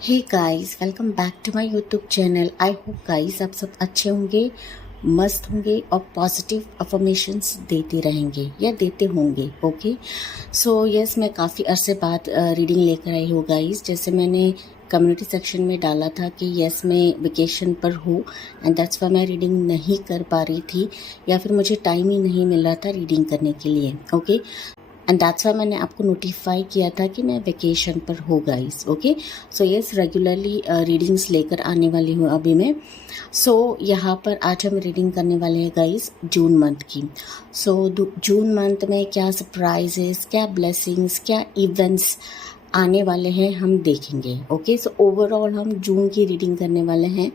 Hey guys, welcome back to my YouTube channel. I hope guys आप सब अच्छे होंगे, मस्त होंगे और पॉजिटिव अफर्मेशंस देते रहेंगे या देते होंगे। ओके, सो यस, मैं काफ़ी अरसे बाद रीडिंग लेकर आई हूँ गाइस। जैसे मैंने कम्युनिटी सेक्शन में डाला था कि यस मैं वेकेशन पर हूँ एंड दैट्स वाई मैं रीडिंग नहीं कर पा रही थी या फिर मुझे टाइम ही नहीं मिल रहा था रीडिंग करने के लिए। ओके, एंड दैट्स वाई मैंने आपको नोटिफाई किया था कि मैं वेकेशन पर हूँ guys. Okay, so yes, regularly readings लेकर आने वाली हूँ अभी मैं। सो यहाँ पर आज हम रीडिंग करने वाले हैं गाइस जून मंथ की। सो जून मंथ में क्या सरप्राइजेस, क्या ब्लेसिंग्स, क्या इवेंट्स आने वाले हैं हम देखेंगे। ओके, सो ओवरऑल हम जून की रीडिंग करने वाले हैं।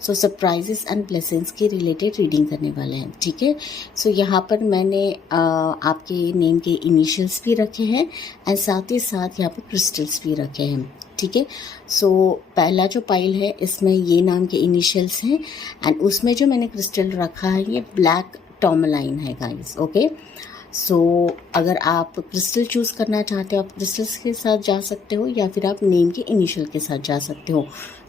सो सरप्राइजेस एंड ब्लेसिंग्स की रिलेटेड रीडिंग करने वाले हैं। ठीक है, सो यहाँ पर मैंने आपके नेम के इनिशियल्स भी रखे हैं एंड साथ ही साथ यहाँ पर क्रिस्टल्स भी रखे हैं। ठीक है, सो पहला जो पाइल है इसमें ये नाम के इनिशियल्स हैं एंड उसमें जो मैंने क्रिस्टल रखा है ये ब्लैक टॉर्मलाइन है गाइस। ओके, सो अगर आप क्रिस्टल चूज़ करना चाहते हो आप क्रिस्टल्स के साथ जा सकते हो या फिर आप नेम के इनिशियल के साथ जा सकते हो।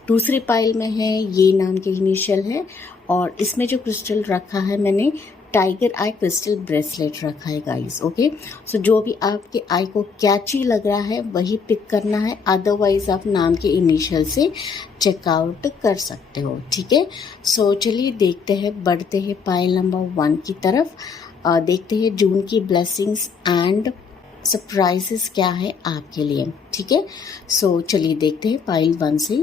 दूसरी पाइल में है ये नाम के इनिशियल है और इसमें जो क्रिस्टल रखा है मैंने टाइगर आई क्रिस्टल ब्रेसलेट रखा है गाइस। ओके, सो जो भी आपके आई को कैची लग रहा है वही पिक करना है, अदरवाइज आप नाम के इनिशियल से चेकआउट कर सकते हो। ठीक है, सो चलिए देखते हैं, बढ़ते हैं पाइल नंबर 1 की तरफ। देखते हैं जून की ब्लेसिंग्स एंड सरप्राइजेस क्या है आपके लिए। ठीक है, सो चलिए देखते हैं पाइल 1 से।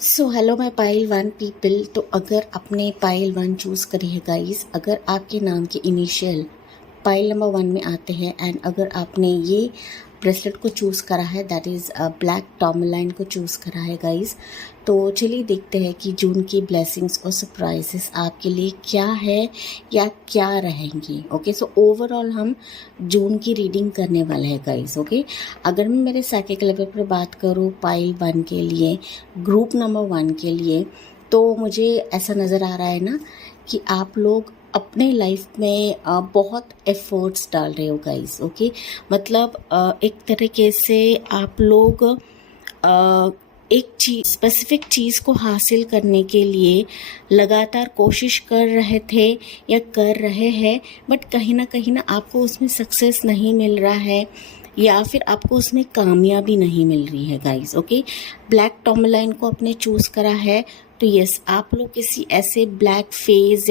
So hello my pile 1 people. तो अगर आपने पाइल 1 चूज़ करी है गाइस, अगर आपके नाम के इनिशियल पाइल नंबर 1 में आते हैं एंड अगर आपने ये ब्रेसलेट को चूज़ करा है, दैट इज़ ब्लैक टॉर्मलाइन को चूज़ करा है गाइस, तो चलिए देखते हैं कि जून की ब्लेसिंग्स और सरप्राइजेस आपके लिए क्या है या क्या रहेंगी। ओके, सो ओवरऑल हम जून की रीडिंग करने वाले हैं गाइस। ओके, अगर मैं मेरे साइकिक लेवल पर बात करूँ पाइल 1 के लिए, ग्रुप नंबर 1 के लिए, तो मुझे ऐसा नज़र आ रहा है ना कि आप लोग अपने लाइफ में बहुत एफर्ट्स डाल रहे हो गाइस। ओके, मतलब एक तरीके से आप लोग एक चीज़, स्पेसिफिक चीज़ को हासिल करने के लिए लगातार कोशिश कर रहे थे या कर रहे हैं, बट कहीं ना आपको उसमें सक्सेस नहीं मिल रहा है या फिर आपको उसमें कामयाबी नहीं मिल रही है गाइस। ओके, ब्लैक टॉर्मलाइन को आपने चूज़ करा है तो यस, आप लोग किसी ऐसे ब्लैक फेज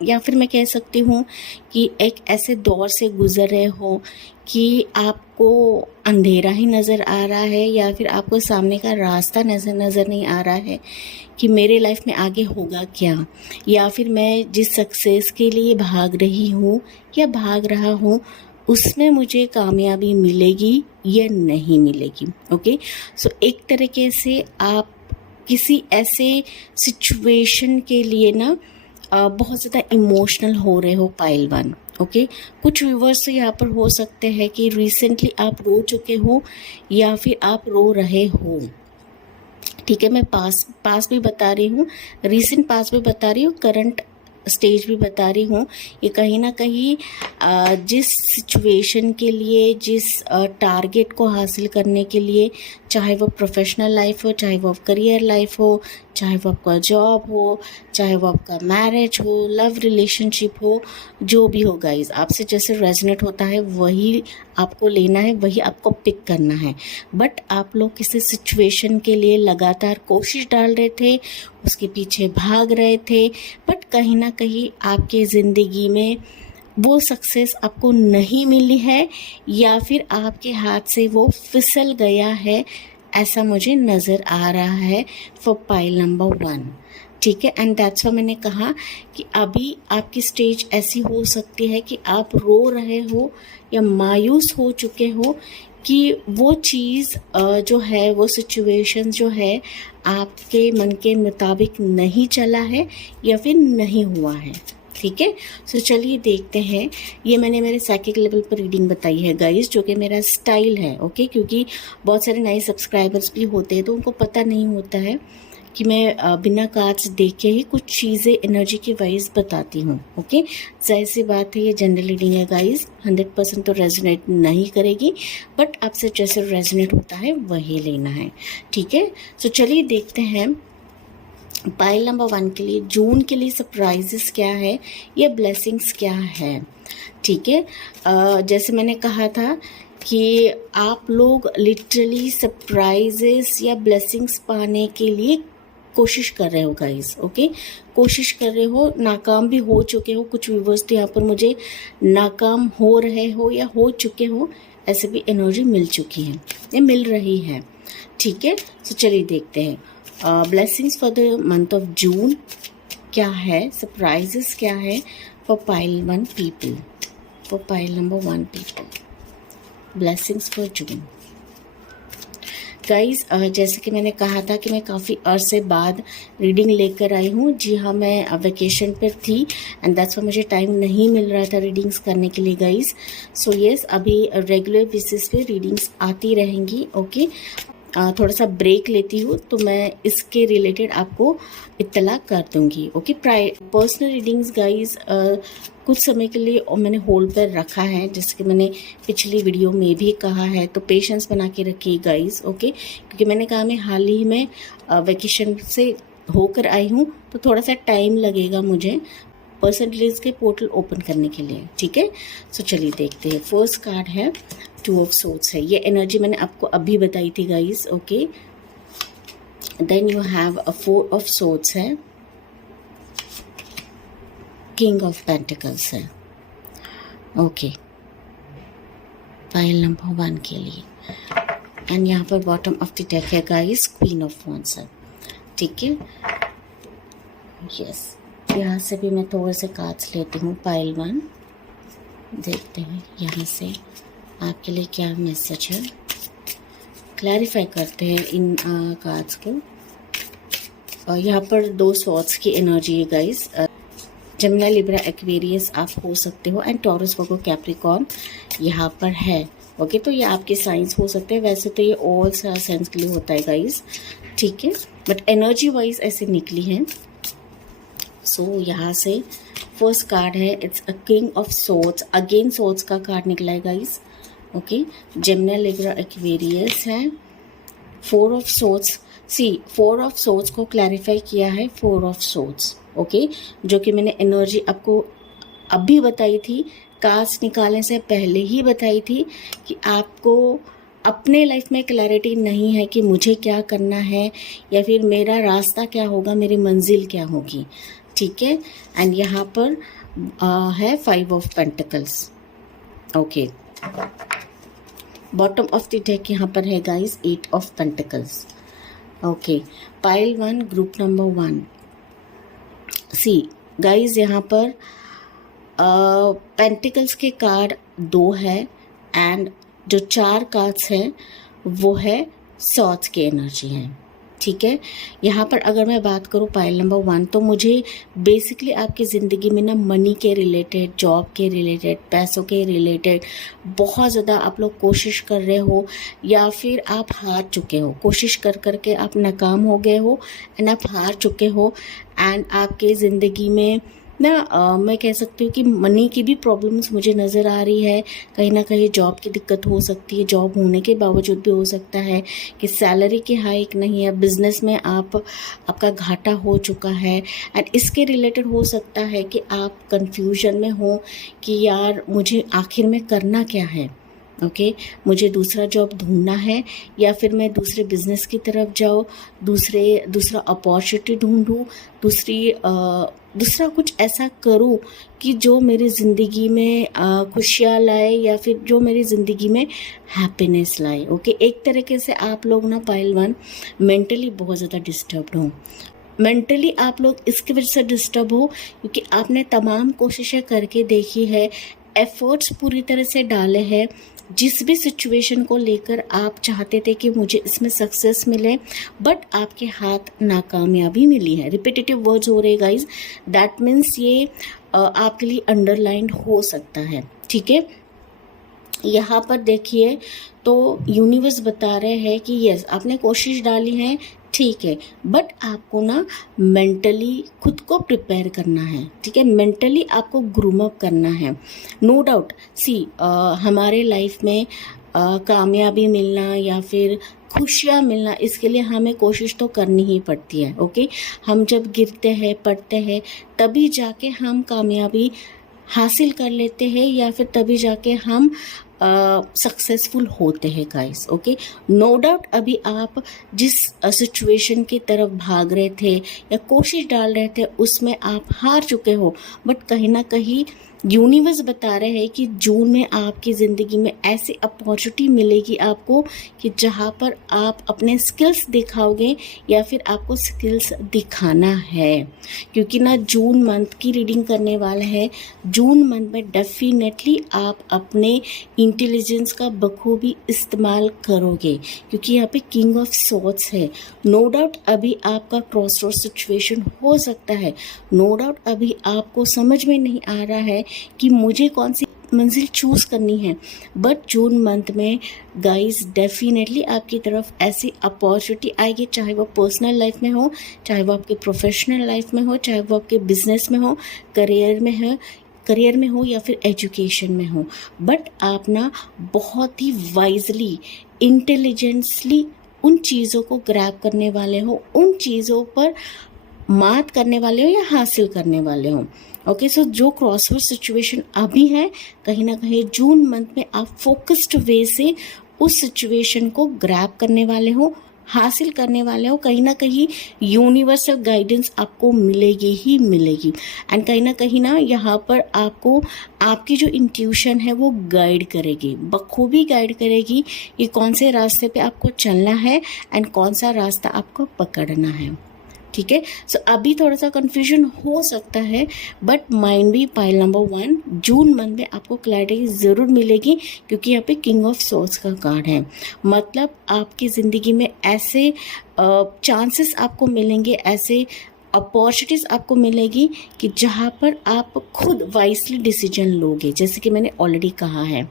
या फिर मैं कह सकती हूँ कि एक ऐसे दौर से गुज़र रहे हो कि आपको अंधेरा ही नज़र आ रहा है या फिर आपको सामने का रास्ता नज़र नहीं आ रहा है कि मेरे लाइफ में आगे होगा क्या, या फिर मैं जिस सक्सेस के लिए भाग रही हूँ या भाग रहा हूँ उसमें मुझे कामयाबी मिलेगी या नहीं मिलेगी। ओके, सो एक तरीके से आप किसी ऐसे सिचुएशन के लिए ना बहुत ज़्यादा इमोशनल हो रहे हो पाइल 1। ओके, कुछ व्यूवर्स तो यहाँ पर हो सकते हैं कि रिसेंटली आप रो चुके हो या फिर आप रो रहे हो। ठीक है, मैं पास भी बता रही हूँ, रीसेंट पास भी बता रही हूँ, करंट स्टेज भी बता रही हूँ। ये कहीं ना कहीं जिस सिचुएशन के लिए, जिस टारगेट को हासिल करने के लिए, चाहे वो प्रोफेशनल लाइफ हो, चाहे वो करियर लाइफ हो, चाहे वो आपका जॉब हो, चाहे वो आपका मैरिज हो, लव रिलेशनशिप हो, जो भी हो गाइज, आपसे जैसे रेजोनेट होता है वही आपको लेना है, वही आपको पिक करना है। बट आप लोग किसी सिचुएशन के लिए लगातार कोशिश डाल रहे थे, उसके पीछे भाग रहे थे, बट कहीं ना कहीं आपके ज़िंदगी में वो सक्सेस आपको नहीं मिली है या फिर आपके हाथ से वो फिसल गया है, ऐसा मुझे नज़र आ रहा है फॉर पाइल नंबर 1। ठीक है, एंड दैट्स व्हाई मैंने कहा कि अभी आपकी स्टेज ऐसी हो सकती है कि आप रो रहे हो या मायूस हो चुके हो कि वो चीज़ जो है, वो सिचुएशन जो है आपके मन के मुताबिक नहीं चला है या फिर नहीं हुआ है। ठीक है, सो चलिए देखते हैं। ये मैंने मेरे साइकिक लेवल पर रीडिंग बताई है गाइस, जो कि मेरा स्टाइल है। ओके, क्योंकि बहुत सारे नए सब्सक्राइबर्स भी होते हैं तो उनको पता नहीं होता है कि मैं बिना कार्ड्स देखे ही कुछ चीज़ें एनर्जी की वाइज बताती हूँ। ओके, जाहिर सी बात है ये जनरल रीडिंग है गाइस, 100% तो रेजोनेट नहीं करेगी, बट आपसे जैसे रेजोनेट होता है वही लेना है, ठीक है। तो चलिए देखते हैं पाइल नंबर 1 के लिए जून के लिए सरप्राइजेस क्या है या ब्लेसिंग्स क्या है, ठीक है। जैसे मैंने कहा था कि आप लोग लिटरली सरप्राइजेस या ब्लेसिंग्स पाने के लिए कोशिश कर रहे हो गाइस। ओके, कोशिश कर रहे हो, नाकाम भी हो चुके हो। कुछ व्यूवर्स तो यहाँ पर मुझे नाकाम हो रहे हो या हो चुके हो, ऐसे भी एनर्जी मिल चुकी है या मिल रही है, ठीक है। तो चलिए देखते हैं blessings for the month of जून क्या है, सरप्राइजेस क्या है for pile 1 people, for pile number 1 people, blessings for June. Guys जैसे कि मैंने कहा था कि मैं काफ़ी अरसे बाद रीडिंग लेकर आई हूँ। जी हाँ, मैं वेकेशन पर थी एंड दैट्स वाई मुझे टाइम नहीं मिल रहा था रीडिंग्स करने के लिए गाइस। सो यस, अभी रेगुलर बेसिस पे रीडिंग्स आती रहेंगी। ओके, थोड़ा सा ब्रेक लेती हूँ तो मैं इसके रिलेटेड आपको इत्तला कर दूंगी। ओके, पर्सनल रीडिंग्स गाइस कुछ समय के लिए मैंने होल्ड पर रखा है, जैसे कि मैंने पिछली वीडियो में भी कहा है, तो पेशेंस बना के रखिए गाइस। ओके, क्योंकि मैंने कहा मैं हाल ही में वेकेशन से होकर आई हूँ, तो थोड़ा सा टाइम लगेगा मुझे पर्सनलिटीज के पोर्टल ओपन करने के लिए, ठीक है। सो चलिए देखते हैं। फर्स्ट कार्ड है 2 ऑफ सोर्ड्स है, ये एनर्जी मैंने आपको अभी बताई थी guys. Okay, then you have a 4 of swords है, किंग ऑफ पेंटिकल्स है। ओके, पाइल नंबर 1 के लिए एंड यहाँ पर बॉटम ऑफ द डेक है गाइस, क्वीन ऑफ वॉन्ड्स है, ठीक है। यस, यहाँ से भी मैं थोड़े से कार्ड्स लेती हूँ पाइल 1, देखते हैं यहाँ से आपके लिए क्या मैसेज है, क्लैरिफाई करते हैं इन कार्ड्स को। और यहाँ पर 2 स्वॉर्ड्स की एनर्जी है गाइस, जेमिनी, लिब्रा, एक्वेरियस आप हो सकते हो एंड टॉरस, वर्गो, कैप्रिकॉर्न यहाँ पर है। ओके, तो ये आपके साइंस हो सकते हैं, वैसे तो ये ऑल साइंस के लिए होता है गाइस, ठीक है, बट एनर्जी वाइज ऐसे निकली है। सो यहाँ से फर्स्ट कार्ड है, it's a king of swords, again swords का कार्ड निकला है guys. Okay, Gemini, Libra, Aquarius है, 4 of swords. See 4 of swords को क्लैरिफाई किया है 4 ऑफ सोर्ड्स। ओके, जो कि मैंने एनर्जी आपको अभी बताई थी, कार्ड्स निकालने से पहले ही बताई थी कि आपको अपने लाइफ में क्लैरिटी नहीं है कि मुझे क्या करना है या फिर मेरा रास्ता क्या होगा, मेरी मंजिल क्या होगी, ठीक है। एंड यहाँ पर है 5 of pentacles. Okay, bottom of the deck यहाँ पर है guys 8 of pentacles. Okay, pile 1 group number 1। See guys यहाँ पर पेंटिकल्स के कार्ड 2 है एंड जो 4 कार्ड्स हैं वो है सॉर्ड्स की एनर्जी है, ठीक है। यहाँ पर अगर मैं बात करूँ पाइल नंबर 1, तो मुझे बेसिकली आपकी ज़िंदगी में ना मनी के रिलेटेड, जॉब के रिलेटेड, पैसों के रिलेटेड बहुत ज़्यादा आप लोग कोशिश कर रहे हो या फिर आप हार चुके हो, कोशिश कर करके आप नाकाम हो गए हो एंड आप हार चुके हो एंड आपके ज़िंदगी में ना मैं कह सकती हूँ कि मनी की भी प्रॉब्लम्स मुझे नज़र आ रही है। कहीं ना कहीं जॉब की दिक्कत हो सकती है, जॉब होने के बावजूद भी हो सकता है कि सैलरी की हाइक नहीं है, बिजनेस में आपका घाटा हो चुका है एंड इसके रिलेटेड हो सकता है कि आप कंफ्यूजन में हो कि यार मुझे आखिर में करना क्या है। ओके, मुझे दूसरा जॉब ढूंढना है या फिर मैं दूसरे बिजनेस की तरफ जाऊँ, दूसरा अपॉर्चुनिटी ढूंढूँ, दूसरा कुछ ऐसा करूँ कि जो मेरी ज़िंदगी में खुशियाँ लाए या फिर जो मेरी ज़िंदगी में हैप्पीनेस लाए। ओके, एक तरीके से आप लोग ना पाइल 1 मेंटली बहुत ज़्यादा डिस्टर्ब्ड हो। मेंटली आप लोग इसकी वजह से डिस्टर्ब हो क्योंकि आपने तमाम कोशिशें करके देखी है, एफर्ट्स पूरी तरह से डाले हैं, जिस भी सिचुएशन को लेकर आप चाहते थे कि मुझे इसमें सक्सेस मिले, बट आपके हाथ नाकामयाबी मिली है। रिपीटेटिव वर्ड्स हो रहे गाइज, दैट मीन्स ये आपके लिए अंडरलाइंड हो सकता है, ठीक है। यहाँ पर देखिए तो यूनिवर्स बता रहे हैं कि यस आपने कोशिश डाली है ठीक है, बट आपको ना मेंटली खुद को प्रिपेयर करना है, ठीक है, मेंटली आपको ग्रूम अप करना है। नो डाउट सी हमारे लाइफ में कामयाबी मिलना या फिर खुशियाँ मिलना, इसके लिए हमें कोशिश तो करनी ही पड़ती है। ओके, हम जब गिरते हैं पड़ते हैं तभी जाके हम कामयाबी हासिल कर लेते हैं या फिर तभी जाके हम सक्सेसफुल होते हैं गाइस। ओके, नो डाउट अभी आप जिस सिचुएशन की तरफ भाग रहे थे या कोशिश डाल रहे थे उसमें आप हार चुके हो, बट कहीं ना कहीं यूनिवर्स बता रहे हैं कि जून में आपकी ज़िंदगी में ऐसी अपॉर्चुनिटी मिलेगी आपको कि जहाँ पर आप अपने स्किल्स दिखाओगे या फिर आपको स्किल्स दिखाना है, क्योंकि ना जून मंथ की रीडिंग करने वाला है। जून मंथ में डेफिनेटली आप अपने इंटेलिजेंस का बखूबी इस्तेमाल करोगे, क्योंकि यहाँ पे किंग ऑफ सॉर्ड्स है। नो डाउट अभी आपका क्रॉसरोड सिचुएशन हो सकता है, नो डाउट अभी आपको समझ में नहीं आ रहा है कि मुझे कौन सी मंजिल चूज़ करनी है, बट जून मंथ में गाइस डेफिनेटली आपकी तरफ ऐसी अपॉर्चुनिटी आएगी, चाहे वो पर्सनल लाइफ में हो, चाहे वो आपके प्रोफेशनल लाइफ में हो, चाहे वो आपके बिजनेस में हो, करियर में हो या फिर एजुकेशन में हो। बट आप ना बहुत ही वाइजली इंटेलिजेंसली उन चीज़ों को ग्रैब करने वाले हो, उन चीज़ों पर मात करने वाले हो या हासिल करने वाले हो। ओके, सो जो क्रॉसवर्ड सिचुएशन अभी है, कहीं ना कहीं जून मंथ में आप फोकस्ड वे से उस सिचुएशन को ग्रैब करने वाले हो, हासिल करने वाले हो। कहीं ना कहीं यूनिवर्सल गाइडेंस आपको मिलेगी ही मिलेगी, एंड कहीं ना कहीं ना यहाँ पर आपको आपकी जो इंट्यूशन है वो गाइड करेगी, बखूबी गाइड करेगी कि कौन से रास्ते पे आपको चलना है एंड कौन सा रास्ता आपको पकड़ना है। ठीक है, सो अभी थोड़ा सा कंफ्यूजन हो सकता है, बट माइंड भी पाइल नंबर 1 जून मंथ में आपको क्लैरिटी ज़रूर मिलेगी, क्योंकि यहाँ पे किंग ऑफ सोर्स का कार्ड है। मतलब आपकी ज़िंदगी में ऐसे चांसेस आपको मिलेंगे, ऐसे अपॉर्चुनिटीज़ आपको मिलेगी कि जहाँ पर आप खुद वाइजली डिसीजन लोगे, जैसे कि मैंने ऑलरेडी कहा है।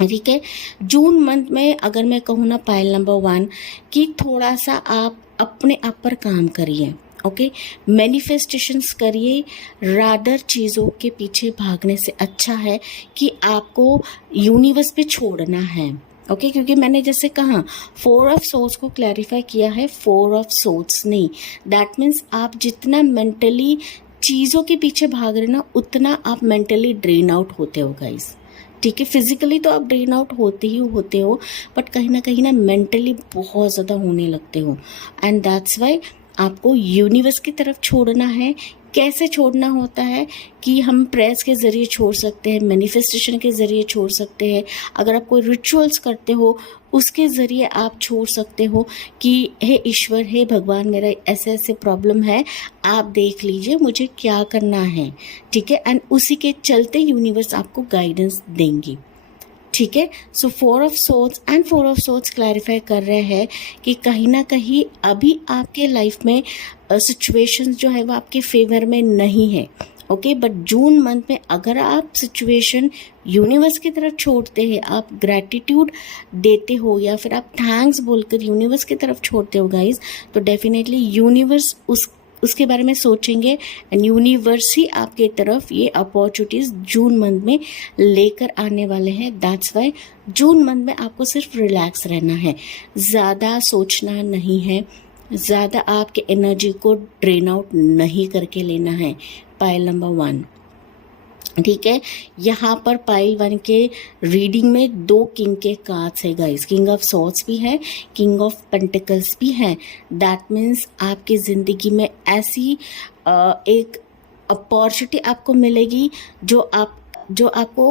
ठीक है, जून मंथ में अगर मैं कहूँ ना पाइल नंबर 1 कि थोड़ा सा आप अपने आप पर काम करिए। ओके, मैनिफेस्टेशंस करिए, रादर चीज़ों के पीछे भागने से अच्छा है कि आपको यूनिवर्स पे छोड़ना है। ओके, क्योंकि मैंने जैसे कहा 4 ऑफ सोर्ड्स को क्लैरिफाई किया है, 4 ऑफ सोर्ड्स नहीं। दैट मीन्स आप जितना मेंटली चीज़ों के पीछे भाग रहे ना, उतना आप मेंटली ड्रेन आउट होते हो गाइस। ठीक है, फिजिकली तो आप ड्रेन आउट होते हो, बट कहीं ना मेंटली बहुत ज़्यादा होने लगते हो, एंड दैट्स वाई आपको यूनिवर्स की तरफ छोड़ना है। कैसे छोड़ना होता है कि हम प्रेयर्स के ज़रिए छोड़ सकते हैं, मैनिफेस्टेशन के ज़रिए छोड़ सकते हैं, अगर आप कोई रिचुअल्स करते हो उसके ज़रिए आप छोड़ सकते हो कि हे ईश्वर, हे भगवान, मेरा ऐसे ऐसे प्रॉब्लम है, आप देख लीजिए मुझे क्या करना है। ठीक है, एंड उसी के चलते यूनिवर्स आपको गाइडेंस देंगी। ठीक है, सो 4 of swords and 4 of swords clarify कर रहे हैं कि कहीं ना कहीं अभी आपके लाइफ में सिचुएशंस जो है वो आपके फेवर में नहीं है। ओके, बट जून मंथ में अगर आप सिचुएशन यूनिवर्स की तरफ छोड़ते हैं, आप ग्रैटिट्यूड देते हो या फिर आप थैंक्स बोलकर यूनिवर्स की तरफ छोड़ते हो गाइज, तो डेफिनेटली यूनिवर्स उसके बारे में सोचेंगे एंड यूनिवर्स ही आपके तरफ ये अपॉर्चुनिटीज़ जून मंथ में लेकर आने वाले हैं। दैट्स वाई जून मंथ में आपको सिर्फ रिलैक्स रहना है, ज़्यादा सोचना नहीं है, ज़्यादा आपके एनर्जी को ड्रेन आउट नहीं करके लेना है। पाइल नंबर 1, ठीक है, यहाँ पर पाइल 1 के रीडिंग में 2 किंग के कार्ड्स है गाइस, किंग ऑफ सॉर्ड्स भी है, किंग ऑफ पेंटिकल्स भी है। दैट मीन्स आपकी ज़िंदगी में ऐसी एक अपॉर्चुनिटी आपको मिलेगी जो आपको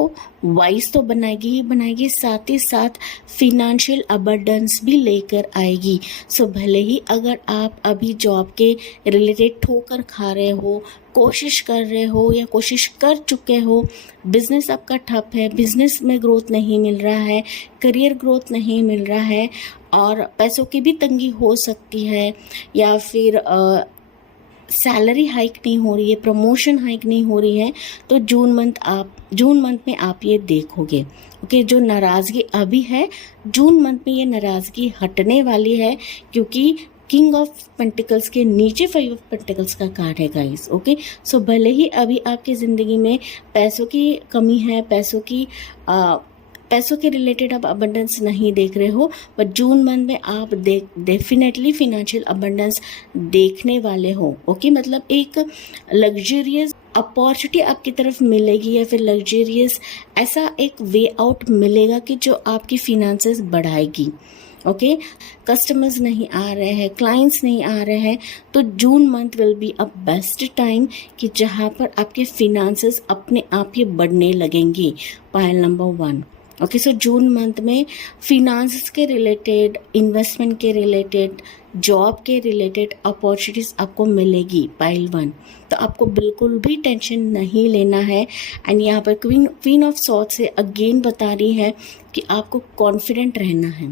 वाइज तो बनाएगी ही बनाएगी, साथ ही साथ फिनेंशियल अबंडेंस भी लेकर आएगी। सो भले ही अगर आप अभी जॉब के रिलेटेड ठोकर खा रहे हो, कोशिश कर रहे हो या कोशिश कर चुके हो, बिजनेस आपका ठप है, बिजनेस में ग्रोथ नहीं मिल रहा है, करियर ग्रोथ नहीं मिल रहा है और पैसों की भी तंगी हो सकती है, या फिर सैलरी हाइक नहीं हो रही है, प्रमोशन हाइक नहीं हो रही है, तो जून मंथ में आप ये देखोगे। ओके, जो नाराज़गी अभी है, जून मंथ में ये नाराज़गी हटने वाली है, क्योंकि किंग ऑफ पेंटिकल्स के नीचे 5 ऑफ पेंटिकल्स का कार्ड है गाइस। ओके, सो भले ही अभी आपकी ज़िंदगी में पैसों की कमी है, पैसों के रिलेटेड आप अबंडेंस नहीं देख रहे हो, बट जून मंथ में आप डेफिनेटली फिनेंशियल अबंडेंस देखने वाले हो। ओके, मतलब एक लग्जरियस अपॉर्चुनिटी आपकी तरफ मिलेगी या फिर लग्जरियस ऐसा एक वे आउट मिलेगा कि जो आपकी फिनेंसेस बढ़ाएगी। ओके, कस्टमर्स नहीं आ रहे हैं, क्लाइंट्स नहीं आ रहे हैं, तो June month will be a best time कि जहाँ पर आपके फिनेंसेस अपने आप ही बढ़ने लगेंगे। Pile number 1। ओके, सो जून मंथ में फिनांस के रिलेटेड, इन्वेस्टमेंट के रिलेटेड, जॉब के रिलेटेड अपॉर्चुनिटीज़ आपको मिलेगी। पाइल 1, तो आपको बिल्कुल भी टेंशन नहीं लेना है। एंड यहाँ पर क्वीन ऑफ सॉर्ड्स से अगेन बता रही है कि आपको कॉन्फिडेंट रहना है।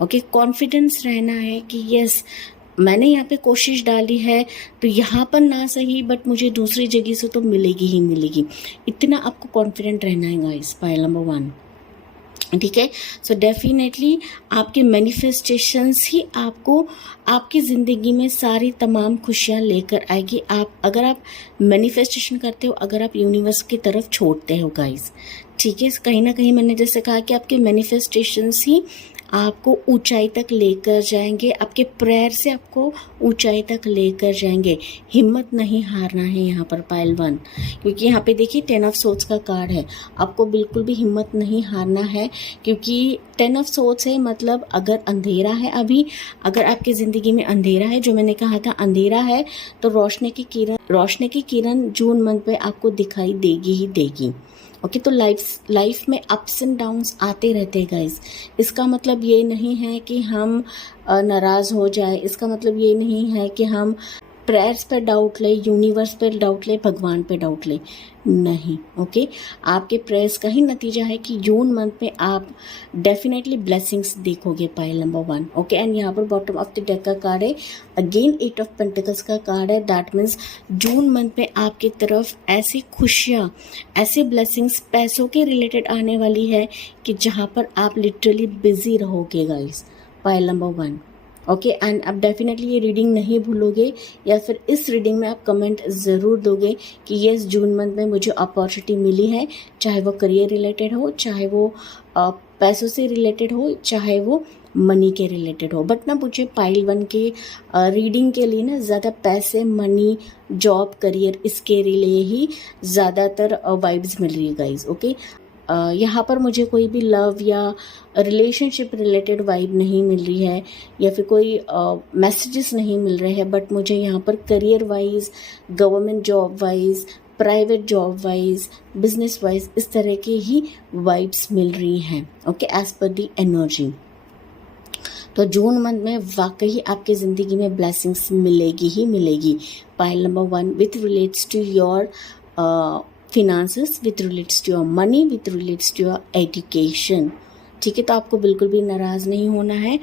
ओके, कॉन्फिडेंस रहना है कि यस, मैंने यहाँ पे कोशिश डाली है तो यहाँ पर ना सही बट मुझे दूसरी जगह से तो मिलेगी ही मिलेगी। इतना आपको कॉन्फिडेंट रहना है गाइस। पाइल नंबर 1, ठीक है। सो डेफिनेटली आपके मैनिफेस्टेशंस ही आपको आपकी ज़िंदगी में सारी तमाम खुशियाँ लेकर आएगी। अगर आप मैनिफेस्टेशन करते हो, अगर आप यूनिवर्स की तरफ छोड़ते हो गाइस, ठीक है। कहीं ना कहीं मैंने जैसे कहा कि आपके मैनिफेस्टेशंस ही आपको ऊंचाई तक लेकर जाएंगे, आपके प्रेयर से आपको ऊंचाई तक लेकर जाएंगे। हिम्मत नहीं हारना है यहाँ पर पाइल 1, क्योंकि यहाँ पे देखिए 10 ऑफ सोर्ड्स का कार्ड है। आपको बिल्कुल भी हिम्मत नहीं हारना है, क्योंकि 10 ऑफ सोर्ड्स है मतलब अगर अंधेरा है अभी, अगर आपकी ज़िंदगी में अंधेरा है, जो मैंने कहा था अंधेरा है, तो रोशनी की किरण जून मंथ में आपको दिखाई देगी ही देगी। ओके, तो लाइफ में अप्स एंड डाउन्स आते रहते हैं गाइस। इसका मतलब ये नहीं है कि हम नाराज़ हो जाए, इसका मतलब ये नहीं है कि हम प्रेयर्स पे डाउट ले, यूनिवर्स पे डाउट ले, भगवान पे डाउट ले, नहीं। ओके, आपके प्रेयर्स का ही नतीजा है कि जून मंथ में आप डेफिनेटली ब्लेसिंग्स देखोगे। Pile number 1। ओके, एंड यहाँ पर बॉटम ऑफ द डेक का कार्ड है अगेन 8 ऑफ पेंटिकल्स का कार्ड है। दैट मीन्स जून मंथ में आपकी तरफ ऐसी खुशियाँ, ऐसी ब्लेसिंग्स पैसों के रिलेटेड आने वाली है कि जहाँ पर आप लिटरली बिजी रहोगे guys. Pile number 1। Okay, and आप डेफिनेटली ये रीडिंग नहीं भूलोगे, या फिर इस रीडिंग में आप कमेंट ज़रूर दोगे कि येस, जून मंथ में मुझे अपॉर्चुनिटी मिली है, चाहे वो करियर रिलेटेड हो, चाहे वो पैसों से रिलेटेड हो, चाहे वो मनी के रिलेटेड हो। बट ना मुझे पाइल 1 के रीडिंग के लिए ना ज़्यादा पैसे, मनी, जॉब, करियर, इसके लिए ही ज़्यादातर वाइब्स मिल रही है गाइज। ओके, यहाँ पर मुझे कोई भी लव या रिलेशनशिप रिलेटेड वाइब नहीं मिल रही है, या फिर कोई मैसेजेस नहीं मिल रहे हैं, बट मुझे यहाँ पर career wise, government job wise, private job wise, business wise इस तरह की ही वाइब्स मिल रही हैं। ओके, एज पर दी एनर्जी। तो जून मंथ में वाकई आपकी ज़िंदगी में ब्लेसिंग्स मिलेगी ही मिलेगी। Pile number 1 with relates to your finances, with relates to your money, with relates to your education। ठीक है, तो आपको बिल्कुल भी नाराज़ नहीं होना है,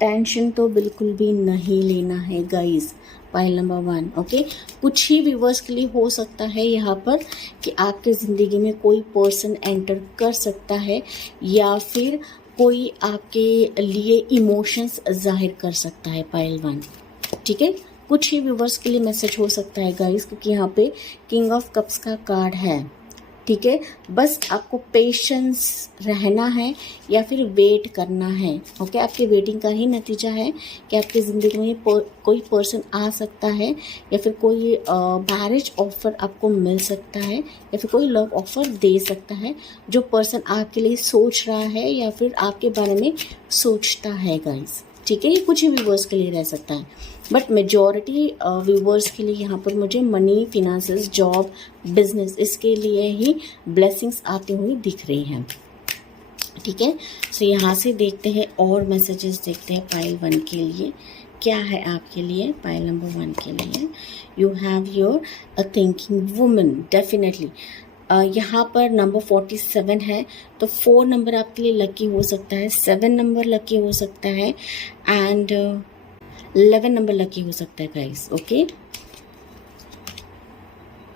टेंशन तो बिल्कुल भी नहीं लेना है गाइस। Pile number 1। ओके, कुछ ही व्यूवर्स के लिए हो सकता है यहाँ पर कि आपके ज़िंदगी में कोई पर्सन एंटर कर सकता है, या फिर कोई आपके लिए इमोशंस जाहिर कर सकता है। पाइल 1, ठीक है, कुछ ही व्यूवर्स के लिए मैसेज हो सकता है गाइस, क्योंकि यहाँ पे किंग ऑफ कप्स का कार्ड है। ठीक है, बस आपको पेशेंस रहना है या फिर वेट करना है। ओके, आपके वेटिंग का ही नतीजा है कि आपकी ज़िंदगी में कोई पर्सन आ सकता है, या फिर कोई मैरिज ऑफर आपको मिल सकता है, या फिर कोई लव ऑफर दे सकता है, जो पर्सन आपके लिए सोच रहा है या फिर आपके बारे में सोचता है गाइस। ठीक है, ये कुछ ही व्यूवर्स के लिए रह सकता है, बट मेजॉरिटी व्यूवर्स के लिए यहाँ पर मुझे मनी, फिनेंसेस, जॉब, बिजनेस इसके लिए ही ब्लेसिंग्स आती हुई दिख रही हैं। ठीक है, सो यहाँ से देखते हैं और मैसेजेस देखते हैं पाइल 1 के लिए क्या है आपके लिए। पाइल नंबर 1 के लिए you have your a thinking woman. Definitely यहाँ पर नंबर 47 है, तो 4 नंबर आपके लिए लकी हो सकता है, 7 नंबर लकी हो सकता है, एंड 11 नंबर लकी हो सकता है guys. Okay,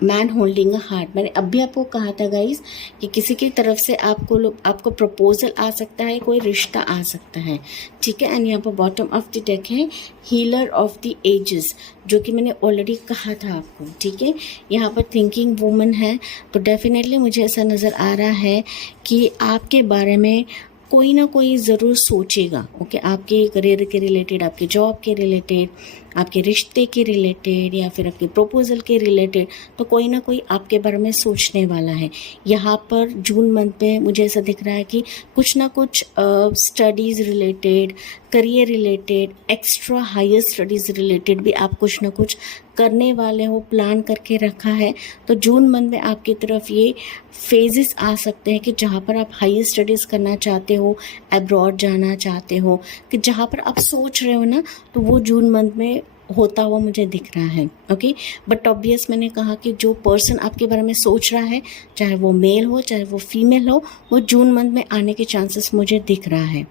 man holding a heart. मैंने अभी आपको कहा था गाइस कि किसी की तरफ से आपको प्रपोजल आ सकता है, कोई रिश्ता आ सकता है, ठीक है। एंड यहाँ पर बॉटम ऑफ द डेक है हीलर ऑफ द एजेस, जो कि मैंने ऑलरेडी कहा था आपको, ठीक है। यहाँ पर थिंकिंग वुमन है, तो डेफिनेटली मुझे ऐसा नज़र आ रहा है कि आपके बारे में कोई ना कोई ज़रूर सोचेगा, ओके। आपके करियर के रिलेटेड, आपके जॉब के रिलेटेड, आपके रिश्ते के रिलेटेड, या फिर आपके प्रपोजल के रिलेटेड, तो कोई ना कोई आपके बारे में सोचने वाला है। यहाँ पर जून मंथ में मुझे ऐसा दिख रहा है कि कुछ ना कुछ studies related, career related, extra higher studies related भी आप कुछ ना कुछ करने वाले हो, प्लान करके रखा है। तो जून मंथ में आपकी तरफ ये फेजेस आ सकते हैं कि जहाँ पर आप हायर स्टडीज़ करना चाहते हो, अब्रॉड जाना चाहते हो, कि जहाँ पर आप सोच रहे हो ना, तो वो जून मंथ में होता हुआ मुझे दिख रहा है, ओके। बट ऑब्वियस मैंने कहा कि जो पर्सन आपके बारे में सोच रहा है, चाहे वो मेल हो चाहे वो फीमेल हो, वो जून मंथ में आने के चांसेस मुझे दिख रहा है,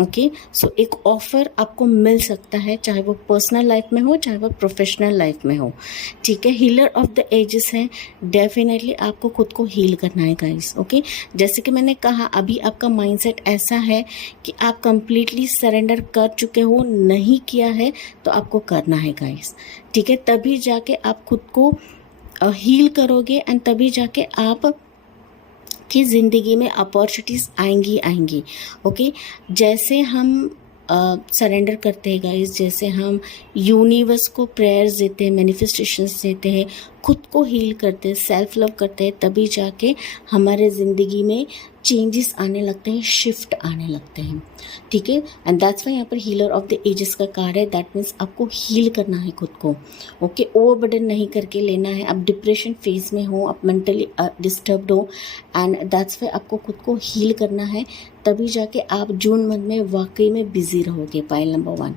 ओके। सो एक ऑफ़र आपको मिल सकता है, चाहे वो पर्सनल लाइफ में हो चाहे वो प्रोफेशनल लाइफ में हो, ठीक है। हीलर ऑफ द एजेस है, डेफिनेटली आपको खुद को हील करना है गाइस, ओके। जैसे कि मैंने कहा, अभी आपका माइंडसेट ऐसा है कि आप कंप्लीटली सरेंडर कर चुके हो, नहीं किया है तो आपको करना है गाइस, ठीक है। तभी जाके आप खुद को हील करोगे, एंड तभी जाके आप कि ज़िंदगी में अपॉर्चुनिटीज़ आएंगी, ओके। जैसे हम सरेंडर करते हैं गाइस, जैसे हम यूनिवर्स को प्रेयर्स देते हैं, मैनिफेस्टेशंस देते हैं, खुद को हील करते हैं, सेल्फ लव करते हैं, तभी जाके हमारे ज़िंदगी में चेंजेस आने लगते हैं, शिफ्ट आने लगते हैं, ठीक है। एंड दैट्स वाई यहाँ पर हीलर ऑफ द एजेस का कार्ड है। दैट मीन्स आपको हील करना है खुद को, ओके। ओवरबर्डन नहीं करके लेना है। आप डिप्रेशन फेज में हो, आप मेंटली डिस्टर्ब्ड हो, एंड दैट्स वाई आपको खुद को हील करना है, तभी जाके आप जून मंथ में वाकई में बिजी रहोगे। Pile number 1,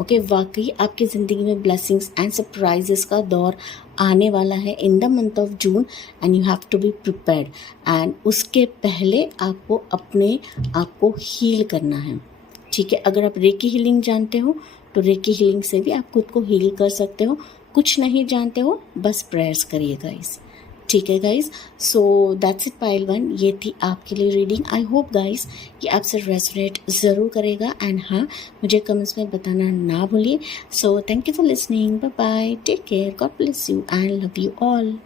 okay. वाकई आपकी ज़िंदगी में ब्लेसिंग्स एंड सरप्राइजेस का दौर आने वाला है in the month of June, and you have to be prepared. And उसके पहले आपको अपने आप को हील करना है, ठीक है। अगर आप रेकी हीलिंग जानते हो तो रेकी हीलिंग से भी आप खुद को हील कर सकते हो। कुछ नहीं जानते हो, बस प्रेयर्स करिए गाइस, ठीक है guys. So that's it pile 1, ये थी आपके लिए रीडिंग। आई होप गाइस कि आपसे रेजोनेट ज़रूर करेगा, एंड हाँ, मुझे कमेंट्स में बताना ना भूलिए। So thank you for listening, bye bye, take care, God bless you and love you all.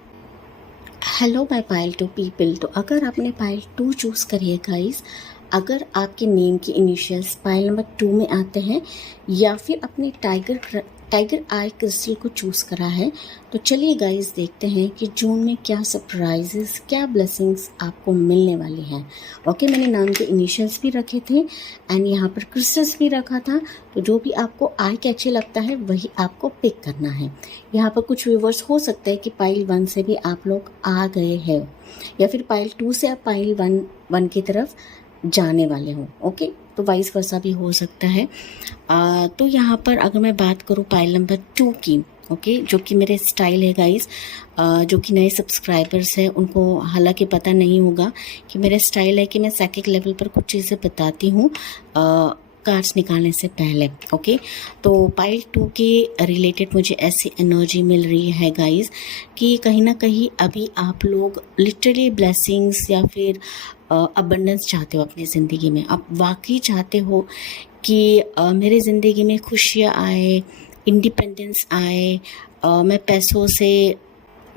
Hello my pile 2 people. तो अगर आपने पाइल 2 चूज़ करी है गाइस, अगर आपके नेम की इनिशियल्स पाइल नंबर 2 में आते हैं, या फिर अपने टाइगर आई क्रिस्टल को चूज़ करा है, तो चलिए गाइस देखते हैं कि जून में क्या सरप्राइजेस, क्या ब्लेसिंग्स आपको मिलने वाली हैं, ओके। मैंने नाम के इनिशियल्स भी रखे थे, एंड यहाँ पर क्रिस्टल्स भी रखा था, तो जो भी आपको आई कैची लगता है वही आपको पिक करना है। यहाँ पर कुछ व्यूवर्स हो सकता है कि पाइल 1 से भी आप लोग आ गए हैं, या फिर पाइल 2 से आप पाइल 1 की तरफ जाने वाले हो, ओके। तो वाइस वर्सा भी हो सकता है। तो यहाँ पर अगर मैं बात करूँ पाइल नंबर 2 की, ओके, जो कि मेरे स्टाइल है गाइस, जो कि नए सब्सक्राइबर्स हैं उनको हालांकि पता नहीं होगा कि मेरा स्टाइल है कि मैं साइकिक लेवल पर कुछ चीज़ें बताती हूँ कार्ड्स निकालने से पहले, ओके। तो पाइल 2 के रिलेटेड मुझे ऐसी एनर्जी मिल रही है गाइस कि कहीं ना कहीं अभी आप लोग लिटरली ब्लेसिंग्स या फिर अबंडेंस चाहते हो अपनी ज़िंदगी में। आप वाकई चाहते हो कि मेरे ज़िंदगी में खुशियाँ आए, इंडिपेंडेंस आए, मैं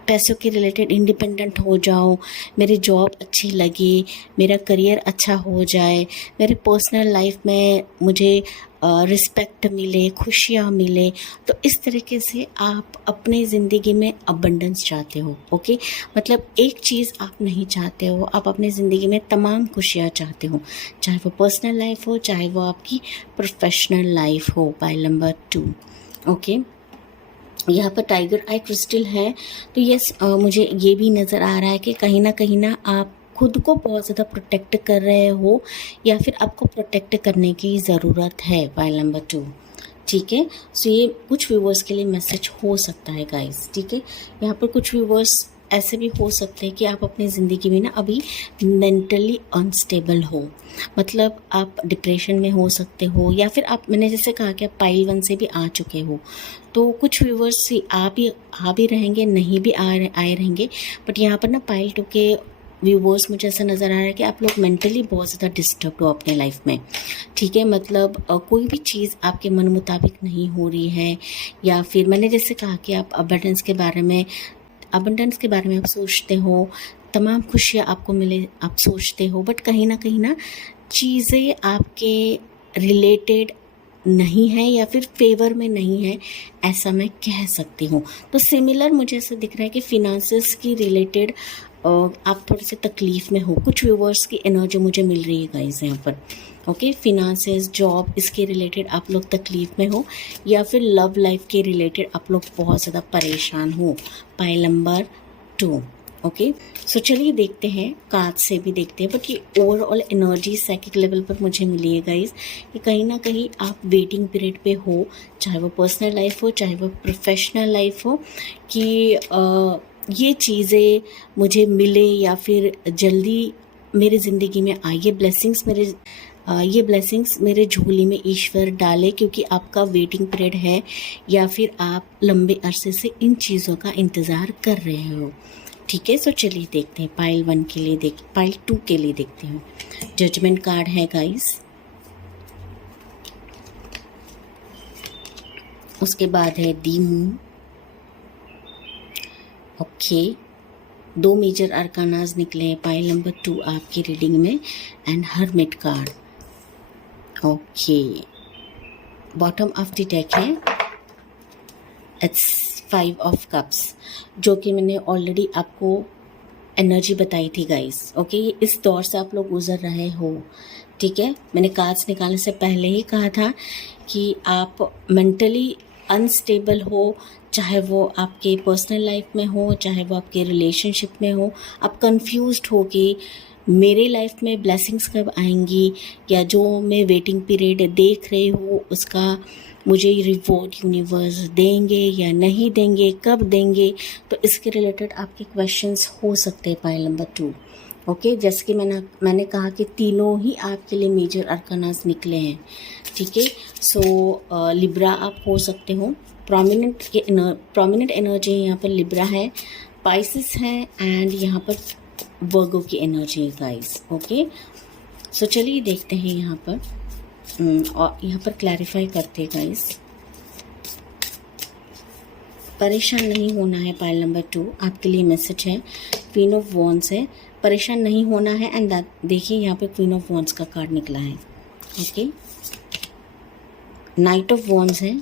पैसों के रिलेटेड इंडिपेंडेंट हो जाऊँ, मेरी जॉब अच्छी लगे, मेरा करियर अच्छा हो जाए, मेरे पर्सनल लाइफ में मुझे रिस्पेक्ट मिले, खुशियाँ मिले। तो इस तरीके से आप अपने ज़िंदगी में अबंडेंस चाहते हो, ओके। मतलब एक चीज़ आप नहीं चाहते हो, आप अपनी ज़िंदगी में तमाम खुशियाँ चाहते हो, चाहे वो पर्सनल लाइफ हो चाहे वो आपकी प्रोफेशनल लाइफ हो। Pile number 2, okay. यहाँ पर टाइगर आई क्रिस्टल है, तो यस, मुझे ये भी नज़र आ रहा है कि कहीं ना आप खुद को बहुत ज़्यादा प्रोटेक्ट कर रहे हो, या फिर आपको प्रोटेक्ट करने की ज़रूरत है। पाइल नंबर 2, ठीक है। सो ये कुछ व्यूवर्स के लिए मैसेज हो सकता है गाइस, ठीक है। यहाँ पर कुछ व्यूवर्स ऐसे भी हो सकते हैं कि आप अपनी ज़िंदगी में ना अभी मेंटली अनस्टेबल हो, मतलब आप डिप्रेशन में हो सकते हो, या फिर आप, मैंने जैसे कहा कि आप पाइल 1 से भी आ चुके हो, तो कुछ व्यूवर्स आ भी रहेंगे, नहीं भी आए रहेंगे, बट यहाँ पर ना पाइल 2 के व्यूवर्स मुझे ऐसा नज़र आ रहा है कि आप लोग मेंटली बहुत ज़्यादा डिस्टर्ब हो अपने लाइफ में, ठीक है। मतलब कोई भी चीज़ आपके मन मुताबिक नहीं हो रही है, या फिर मैंने जैसे कहा कि आप अबंडेंस के बारे में आप सोचते हो, तमाम खुशियाँ आपको मिले आप सोचते हो, बट कहीं ना चीज़ें आपके रिलेटेड नहीं है या फिर फेवर में नहीं है, ऐसा मैं कह सकती हूँ। तो सिमिलर मुझे ऐसा दिख रहा है कि फिनांसेस की रिलेटेड आप थोड़े से तकलीफ़ में हो। कुछ व्यूवर्स की एनर्जी मुझे मिल रही है गाइस यहाँ पर, ओके। फिनांसेस, जॉब, इसके रिलेटेड आप लोग तकलीफ़ में हो, या फिर लव लाइफ के रिलेटेड आप लोग बहुत ज़्यादा परेशान हो। Pile number 2, okay. सो चलिए देखते हैं, कार्ड से भी देखते हैं, बट ये ओवरऑल एनर्जी साइकिक लेवल पर मुझे मिली है गाइस कि कहीं ना कहीं आप वेटिंग पीरियड पे हो, चाहे वो पर्सनल लाइफ हो, चाहे वो प्रोफेशनल लाइफ हो, कि ये चीज़ें मुझे मिले या फिर जल्दी मेरी ज़िंदगी में आए। ये ब्लेसिंग्स मेरे झोली में ईश्वर डाले, क्योंकि आपका वेटिंग पीरियड है, या फिर आप लंबे अरसे से इन चीज़ों का इंतज़ार कर रहे हो, ठीक है। सो चलिए देखते हैं, पाइल 1 के लिए पाइल 2 के लिए देखते हैं। जजमेंट कार्ड है गाइस, उसके बाद है दी मून, ओके। 2 मेजर आर्कानाज निकले हैं पाइल नंबर 2 आपकी रीडिंग में, and hermit card, okay. Bottom of the deck है इट्स 5 ऑफ कप्स, जो कि मैंने ऑलरेडी आपको एनर्जी बताई थी गाइस, ओके। ये इस दौर से आप लोग गुजर रहे हो, ठीक है। मैंने कार्ड्स निकालने से पहले ही कहा था कि आप मेंटली अनस्टेबल हो, चाहे वो आपके पर्सनल लाइफ में हो, चाहे वो आपके रिलेशनशिप में हो। आप कंफ्यूज्ड हो कि मेरे लाइफ में ब्लेसिंग्स कब आएंगी, या जो मैं वेटिंग पीरियड देख रही हूँ उसका मुझे रिवॉर्ड यूनिवर्स देंगे या नहीं देंगे, कब देंगे। तो इसके रिलेटेड आपके क्वेश्चंस हो सकते हैं पाइल नंबर 2, ओके। जैसे कि मैंने कहा कि तीनों ही आपके लिए मेजर आर्कानास निकले हैं, ठीक है। सो लिब्रा आप हो सकते हो, प्रोमिनेंट एनर्जी यहाँ पर लिब्रा है, पाइसिस है, एंड यहाँ पर वर्गो की एनर्जी है गाइस, ओके। सो चलिए देखते हैं यहाँ पर, और यहाँ पर क्लैरिफाई करते हैं गाइस। परेशान नहीं होना है, पाइल नंबर 2 आपके लिए मैसेज है। क्वीन ऑफ वॉन्ड्स है, परेशान नहीं होना है, एंड देखिए यहाँ पे क्वीन ऑफ वॉन्ड्स का कार्ड निकला है, ओके। नाइट ऑफ वॉन्ड्स है,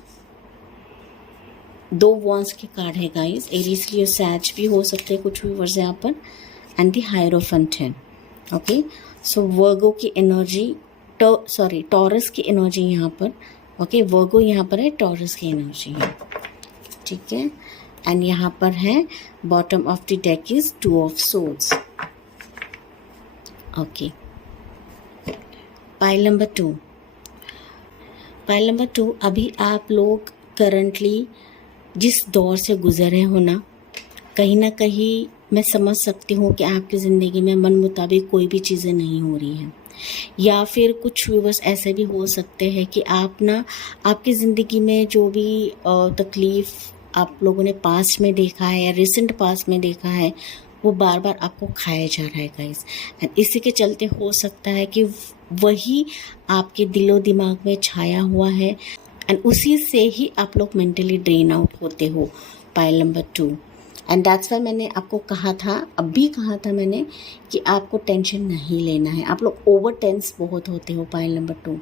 2 वॉन्ड्स के कार्ड है गाइस। एरीज लियो सैज भी हो सकते हैं कुछ व्यूअर्स यहाँ पर, एंड द हायरोफेंट है, ओके। सो वर्गो की एनर्जी, टॉरस की एनर्जी यहाँ पर, ओके। वर्गो यहाँ पर है, टॉरस की एनर्जी है, ठीक है। एंड यहाँ पर है bottom of the deck is 2 of swords, okay. Pile number 2, अभी आप लोग करंटली जिस दौर से गुजरे हो ना कहीं मैं समझ सकती हूँ कि आपकी ज़िंदगी में मन मुताबिक कोई भी चीज़ें नहीं हो रही हैं, या फिर कुछ व्यूवर्स ऐसे भी हो सकते हैं कि आपकी ज़िंदगी में जो भी तकलीफ़ आप लोगों ने पास्ट में देखा है या रिसेंट पास्ट में देखा है, वो बार बार आपको खाया जा रहा है गाइस। एंड इसी के चलते हो सकता है कि वही आपके दिलो दिमाग में छाया हुआ है, एंड उसी से ही आप लोग मेंटली ड्रेन आउट होते हो, pile number 2। And that's why मैंने आपको कहा था, अब भी कहा था मैंने, कि आपको टेंशन नहीं लेना है। आप लोग ओवर टेंस बहुत होते हो, pile number 2,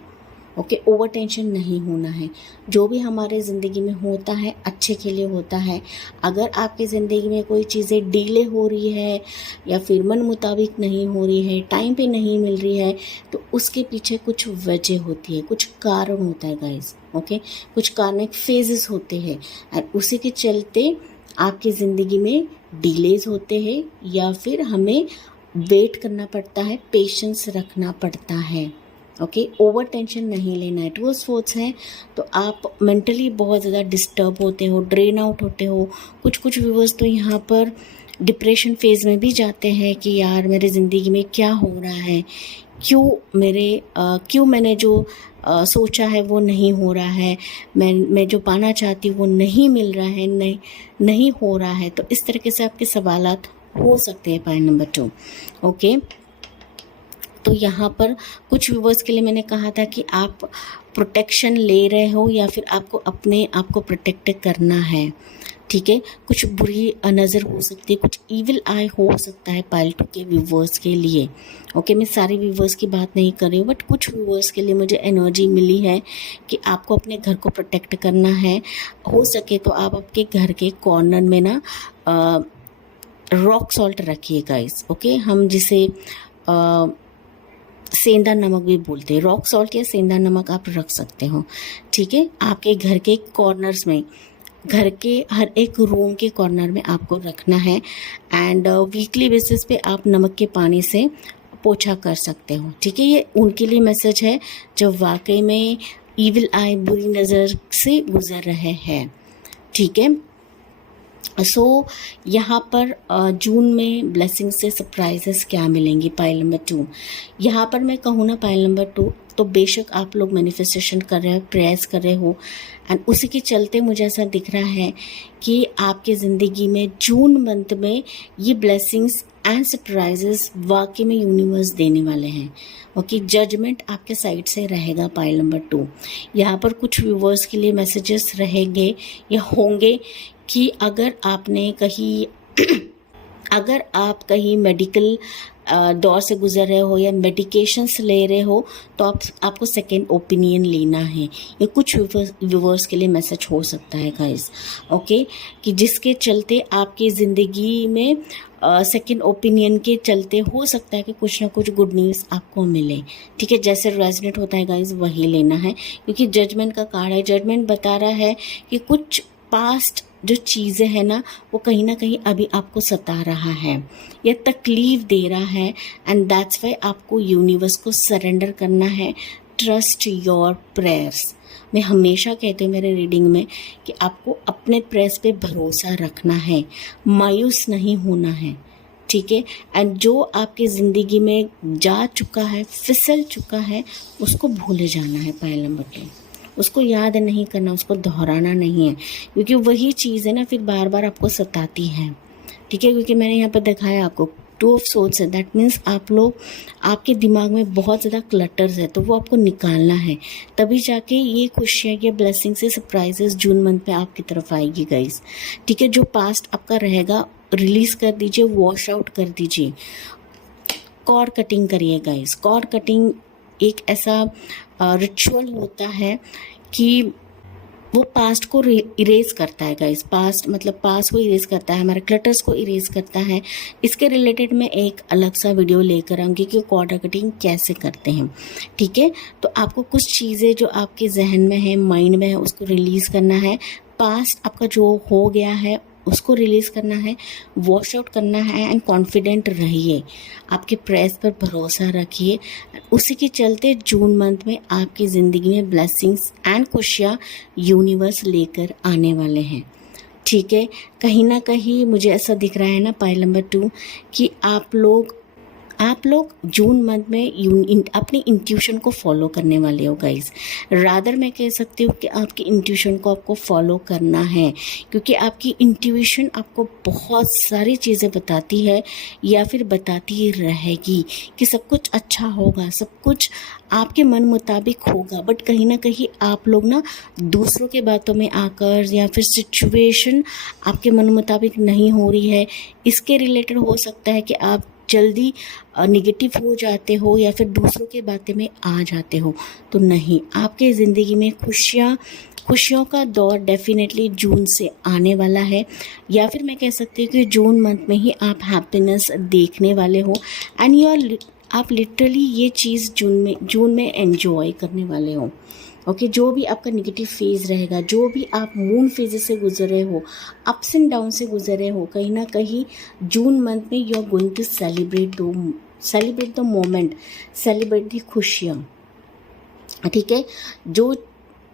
okay. Over tension नहीं होना है। जो भी हमारे ज़िंदगी में होता है अच्छे के लिए होता है। अगर आपकी ज़िंदगी में कोई चीज़ें डिले हो रही है, या फिर मन मुताबिक नहीं हो रही है, टाइम पे नहीं मिल रही है, तो उसके पीछे कुछ वजह होती है, कुछ कारण होता है गाइस, ओके। कुछ कार्मिक फेजेस होते हैं, और उसी के चलते आपकी ज़िंदगी में डिलेज होते हैं, या फिर हमें वेट करना पड़ता है, पेशेंस रखना पड़ता है, ओके। ओवर टेंशन नहीं लेना है। 2 ऑफ सोर्ड्स है, तो आप मेंटली बहुत ज़्यादा डिस्टर्ब होते हो, ड्रेन आउट होते हो। कुछ व्यूवर्स तो यहाँ पर डिप्रेशन फेज में भी जाते हैं कि यार मेरे ज़िंदगी में क्या हो रहा है, क्यों मैंने जो सोचा है वो नहीं हो रहा है, मैं जो पाना चाहती हूँ वो नहीं मिल रहा है, नहीं हो रहा है। तो इस तरीके से आपके सवालात हो सकते हैं पॉइंट नंबर 2। ओके, तो यहाँ पर कुछ व्यूवर्स के लिए मैंने कहा था कि आप प्रोटेक्शन ले रहे हो या फिर आपको अपने आप को प्रोटेक्ट करना है। ठीक है, कुछ बुरी नज़र हो सकती है, कुछ इविल आई हो सकता है पाइल 2 के व्यूवर्स के लिए। ओके, मैं सारे व्यूवर्स की बात नहीं कर रही हूँ, बट कुछ व्यूवर्स के लिए मुझे एनर्जी मिली है कि आपको अपने घर को प्रोटेक्ट करना है। हो सके तो आप आपके घर के कॉर्नर में ना रॉक सॉल्ट रखिए गाइस। ओके, हम जिसे सेंधा नमक भी बोलते हैं, रॉक सॉल्ट या सेंधा नमक आप रख सकते हो। ठीक है, आपके घर के कॉर्नर्स में, घर के हर एक रूम के कॉर्नर में आपको रखना है। एंड वीकली बेसिस पे आप नमक के पानी से पोछा कर सकते हो। ठीक है, ये उनके लिए मैसेज है जो वाकई में इविल आई, बुरी नज़र से गुजर रहे हैं। ठीक है, यहाँ पर जून में ब्लेसिंग से सरप्राइजेस क्या मिलेंगी पाइल नंबर 2। यहाँ पर मैं कहूँ ना पाइल नंबर 2, तो बेशक आप लोग मैनिफेस्टेशन कर रहे हो, प्रयास कर रहे हो, एंड उसी के चलते मुझे ऐसा दिख रहा है कि आपके ज़िंदगी में जून मंथ में ये ब्लेसिंग्स एंड सरप्राइजेस वाकई में यूनिवर्स देने वाले हैं। ओके, जजमेंट आपके साइड से रहेगा पाइल नंबर 2। यहाँ पर कुछ व्यूवर्स के लिए मैसेजेस रहेंगे या होंगे कि अगर आपने कहीं अगर आप कहीं मेडिकल दौर से गुजर रहे हो या मेडिकेशंस ले रहे हो, तो आपको सेकेंड ओपिनियन लेना है। ये कुछ व्यूवर्स के लिए मैसेज हो सकता है गाइस। ओके, कि जिसके चलते आपकी ज़िंदगी में सेकेंड ओपिनियन के चलते हो सकता है कि कुछ ना कुछ गुड न्यूज़ आपको मिले। ठीक है, जैसे रेजोनेट होता है गाइस वही लेना है, क्योंकि जजमेंट का कार्ड है। जजमेंट बता रहा है कि कुछ पास्ट जो चीज़ें हैं ना, वो कहीं ना कहीं अभी आपको सता रहा है या तकलीफ़ दे रहा है, एंड दैट्स वाई आपको यूनिवर्स को सरेंडर करना है। Trust your prayers. मैं हमेशा कहती हूँ मेरे रीडिंग में कि आपको अपने प्रेयर्स पे भरोसा रखना है, मायूस नहीं होना है। ठीक है, एंड जो आपकी ज़िंदगी में जा चुका है, फिसल चुका है, उसको भूले जाना है पाइल नंबर 2। उसको याद नहीं करना, उसको दोहराना नहीं है, क्योंकि वही चीज़ है ना फिर बार बार आपको सताती है। ठीक है, क्योंकि मैंने यहाँ पर दिखाया आपको 2 ऑफ सोर्ड्स है। दैट मीन्स आप लोग, आपके दिमाग में बहुत ज़्यादा क्लटर्स है, तो वो आपको निकालना है, तभी जाके ये खुशियाँ, ये ब्लेसिंग से सरप्राइजेस जून मंथ में आपकी तरफ आएगी गाइस। ठीक है, जो पास्ट आपका रहेगा रिलीज़ कर दीजिए, वॉश आउट कर दीजिए, कॉर्ड कटिंग करिए गाइस। कॉर्ड कटिंग एक ऐसा रिचुअल होता है कि वो पास्ट को इरेज करता है गाइस। पास्ट मतलब पास्ट को इरेज करता है, हमारे क्लटर्स को इरेज करता है। इसके रिलेटेड मैं एक अलग सा वीडियो लेकर आऊँगी कि कॉर्ड कटिंग कैसे करते हैं। ठीक है, तो आपको कुछ चीज़ें जो आपके जहन में है, माइंड में है, उसको रिलीज़ करना है। पास्ट आपका जो हो गया है उसको रिलीज़ करना है, वॉश आउट करना है, एंड कॉन्फिडेंट रहिए, आपके प्रेस पर भरोसा रखिए। उसी के चलते जून मंथ में आपकी ज़िंदगी में ब्लेसिंग्स एंड खुशियाँ यूनिवर्स लेकर आने वाले हैं। ठीक है, कहीं ना कहीं मुझे ऐसा दिख रहा है ना पाइल नंबर 2 कि आप लोग जून मंथ में अपनी इंट्यूशन को फॉलो करने वाले हो गाइस। रादर मैं कह सकती हूँ कि आपकी इंट्यूशन को आपको फॉलो करना है, क्योंकि आपकी इंट्यूशन आपको बहुत सारी चीज़ें बताती है या फिर बताती ही रहेगी कि सब कुछ अच्छा होगा, सब कुछ आपके मन मुताबिक होगा। बट कहीं ना कहीं आप लोग ना दूसरों के बातों में आकर या फिर सिचुएशन आपके मन मुताबिक नहीं हो रही है, इसके रिलेटेड हो सकता है कि आप जल्दी निगेटिव हो जाते हो या फिर दूसरों के बातें में आ जाते हो। तो नहीं, आपके ज़िंदगी में खुशियों का दौर डेफिनेटली जून से आने वाला है, या फिर मैं कह सकती हूँ कि जून मंथ में ही आप हैप्पीनेस देखने वाले हो, एंड आप लिटरली ये चीज़ जून में एंजॉय करने वाले हो। ओके, जो भी आपका नेगेटिव फेज़ रहेगा, जो भी आप मून फेज से गुजरे हो, अप्स एंड डाउन से गुजरे हो, कहीं ना कहीं जून मंथ में you are going to celebrate the moment, celebrate the खुशियाँ। ठीक है,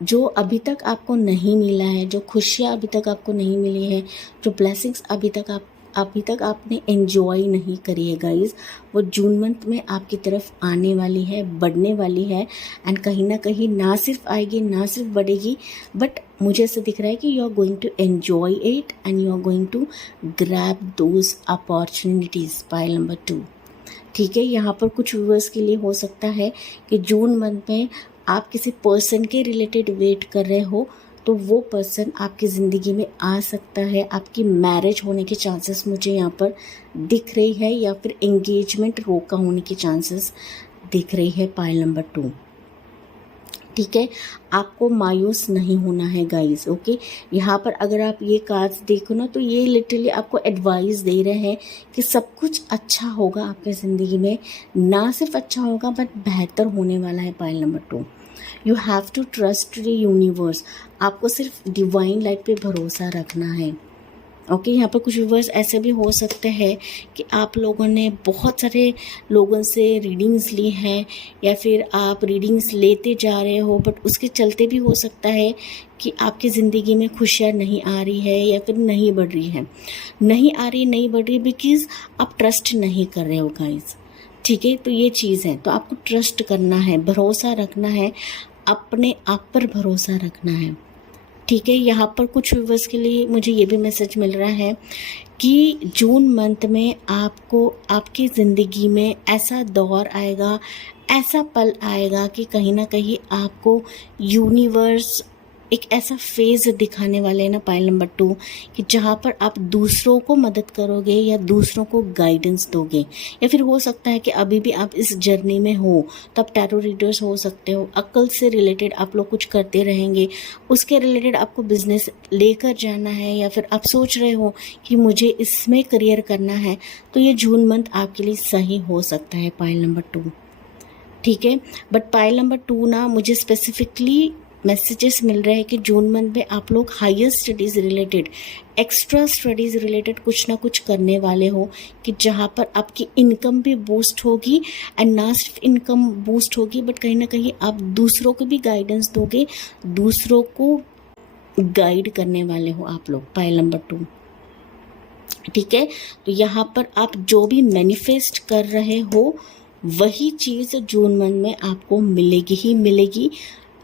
जो अभी तक आपको नहीं मिला है, जो खुशियाँ अभी तक आपको नहीं मिली है, जो ब्लेसिंग्स अभी तक अभी तक आपने एंजॉय नहीं करी है गाइस, वो जून मंथ में आपकी तरफ आने वाली है, बढ़ने वाली है। एंड कहीं ना कहीं ना सिर्फ आएगी, ना सिर्फ बढ़ेगी, बट मुझे ऐसा दिख रहा है कि you are going to enjoy it and you are going to grab those opportunities. Pile number 2, ठीक है। यहाँ पर कुछ व्यूअर्स के लिए हो सकता है कि जून मंथ में आप किसी पर्सन के रिलेटेड वेट कर रहे हो, तो वो पर्सन आपकी ज़िंदगी में आ सकता है। आपकी मैरिज होने के चांसेस मुझे यहाँ पर दिख रही है, या फिर एंगेजमेंट रोका होने के चांसेस दिख रही है। पाइल नंबर 2, ठीक है। आपको मायूस नहीं होना है गाइस, ओके। यहाँ पर अगर आप ये कार्ड्स देखो ना, तो ये लिटरली आपको एडवाइस दे रहे हैं कि सब कुछ अच्छा होगा आपके ज़िंदगी में, ना सिर्फ अच्छा होगा बट बेहतर होने वाला है। Pile number 2, you have to trust the universe. आपको सिर्फ डिवाइन लाइट पे भरोसा रखना है, ओके। यहाँ पर कुछ व्यूवर्स ऐसे भी हो सकते हैं कि आप लोगों ने बहुत सारे लोगों से रीडिंग्स ली हैं, या फिर आप रीडिंग्स लेते जा रहे हो, बट उसके चलते भी हो सकता है कि आपकी ज़िंदगी में खुशियाँ नहीं आ रही है, या फिर नहीं बढ़ रही है। नहीं आ रही, नहीं बढ़ रही बिकॉज़ आप ट्रस्ट नहीं कर रहे हो गाइस, ठीक है। तो ये चीज़ है, तो आपको ट्रस्ट करना है, भरोसा रखना है, अपने आप पर भरोसा रखना है, ठीक है। यहाँ पर कुछ व्यूवर्स के लिए मुझे ये भी मैसेज मिल रहा है कि जून मंथ में आपको आपकी ज़िंदगी में ऐसा दौर आएगा, ऐसा पल आएगा कि कहीं ना कहीं आपको यूनिवर्स एक ऐसा फेज़ दिखाने वाले हैं ना, पाइल नंबर 2, कि जहाँ पर आप दूसरों को मदद करोगे या दूसरों को गाइडेंस दोगे, या फिर हो सकता है कि अभी भी आप इस जर्नी में हो, तो आप टैरो रीडर्स हो सकते हो। अक्ल से रिलेटेड आप लोग कुछ करते रहेंगे, उसके रिलेटेड आपको बिजनेस लेकर जाना है, या फिर आप सोच रहे हो कि मुझे इसमें करियर करना है, तो ये जून मंथ आपके लिए सही हो सकता है। पाइल नंबर 2, ठीक है। बट पाइल नंबर 2 ना, मुझे स्पेसिफिकली मैसेजेस मिल रहे हैं कि जून मंथ में आप लोग higher studies related, extra studies related कुछ ना कुछ करने वाले हो, कि जहाँ पर आपकी इनकम भी बूस्ट होगी। एंड ना सिर्फ इनकम बूस्ट होगी, बट कहीं ना कहीं आप दूसरों को भी गाइडेंस दोगे, दूसरों को गाइड करने वाले हो आप लोग। पाइल नंबर 2, ठीक है। तो यहाँ पर आप जो भी मैनिफेस्ट कर रहे हो, वही चीज़ जून मंथ में आपको मिलेगी ही मिलेगी।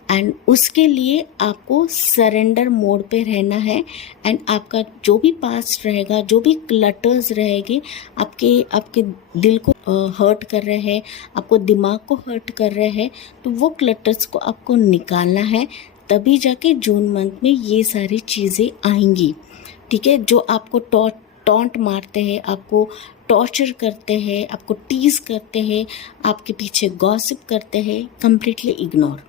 एंड उसके लिए आपको सरेंडर मोड पे रहना है। एंड आपका जो भी पास्ट रहेगा, जो भी क्लटर्स रहेंगे, आपके दिल को हर्ट कर रहे हैं, आपको दिमाग को हर्ट कर रहे हैं, तो वो क्लटर्स को आपको निकालना है। तभी जाके जून मंथ में ये सारी चीज़ें आएंगी, ठीक है। जो आपको टॉन्ट मारते हैं, आपको टॉर्चर करते हैं, आपको टीज करते हैं, आपके पीछे गॉसिप करते हैं, completely ignore.